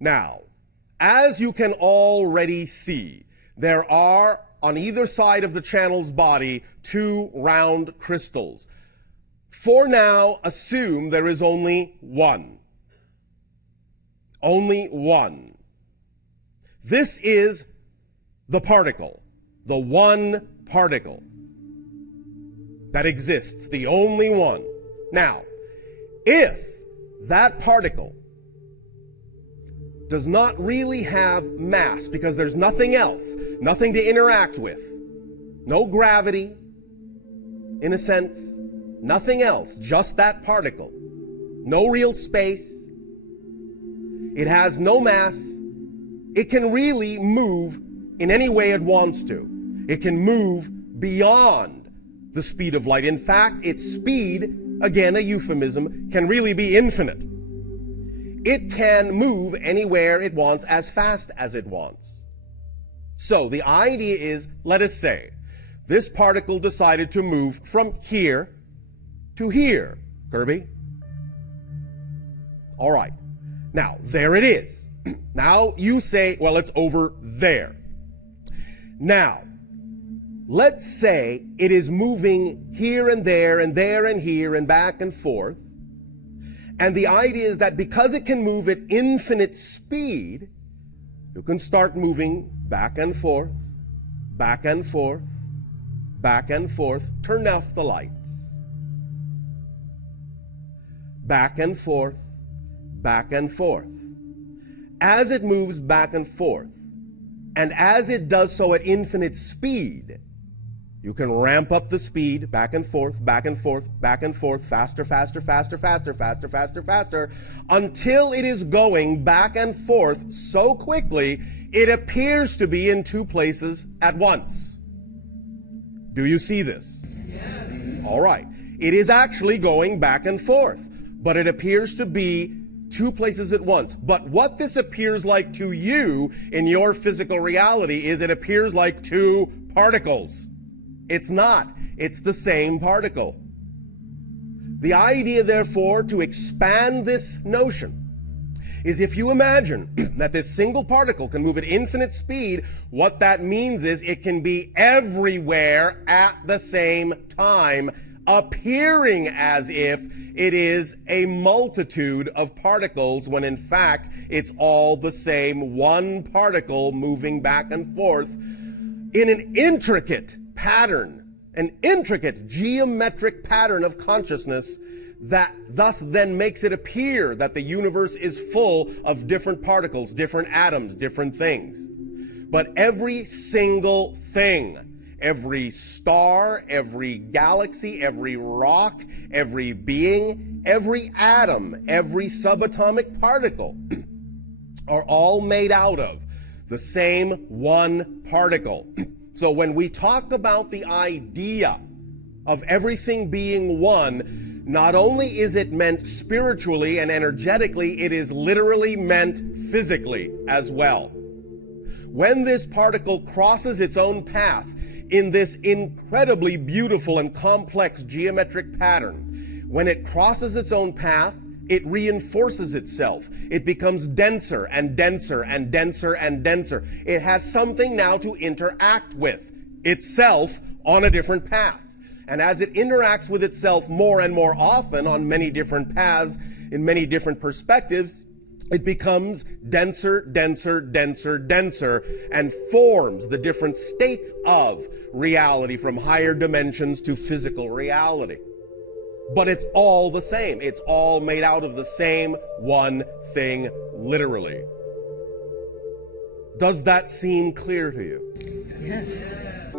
Now, as you can already see, there are, on either side of the channel's body, 2 round crystals. For now, assume there is only one. Only one. This is the particle, the one particle that exists, the only one. Now, if that particle does not really have mass, because there's nothing else, nothing to interact with, no gravity, in a sense, nothing else, just that particle, no real space, it has no mass, it can really move in any way it wants to. It can move beyond the speed of light. In fact, its speed, again a euphemism, can really be infinite. It can move anywhere it wants, as fast as it wants. So the idea is, let us say, this particle decided to move from here to here. Kirby? All right. Now, there it is. Now you say, well, it's over there. Now, let's say it is moving here and there and there and here and back and forth. And the idea is that because it can move at infinite speed, you can start moving back and forth, back and forth, back and forth. Turn off the lights. Back and forth, back and forth. As it moves back and forth, and as it does so at infinite speed, you can ramp up the speed, back and forth, back and forth, back and forth, faster, faster, faster, faster, faster, faster, faster, until it is going back and forth so quickly, it appears to be in 2 places at once. Do you see this? Yes. All right. It is actually going back and forth, but it appears to be 2 places at once. But what this appears like to you in your physical reality is it appears like 2 particles. It's not. It's the same particle. The idea, therefore, to expand this notion is if you imagine that this single particle can move at infinite speed, what that means is it can be everywhere at the same time, appearing as if it is a multitude of particles, when in fact it's all the same one particle moving back and forth in an intricate pattern, an intricate geometric pattern of consciousness that thus then makes it appear that the universe is full of different particles, different atoms, different things. But every single thing, every star, every galaxy, every rock, every being, every atom, every subatomic particle are all made out of the same one particle. So when we talk about the idea of everything being one, not only is it meant spiritually and energetically, it is literally meant physically as well. When this particle crosses its own path in this incredibly beautiful and complex geometric pattern, when it crosses its own path, it reinforces itself. It becomes denser and denser and denser and denser. It has something now to interact with itself on a different path. And as it interacts with itself more and more often on many different paths, in many different perspectives, it becomes denser, denser, denser, denser, and forms the different states of reality from higher dimensions to physical reality. But it's all the same. It's all made out of the same one thing, literally. Does that seem clear to you? Yes.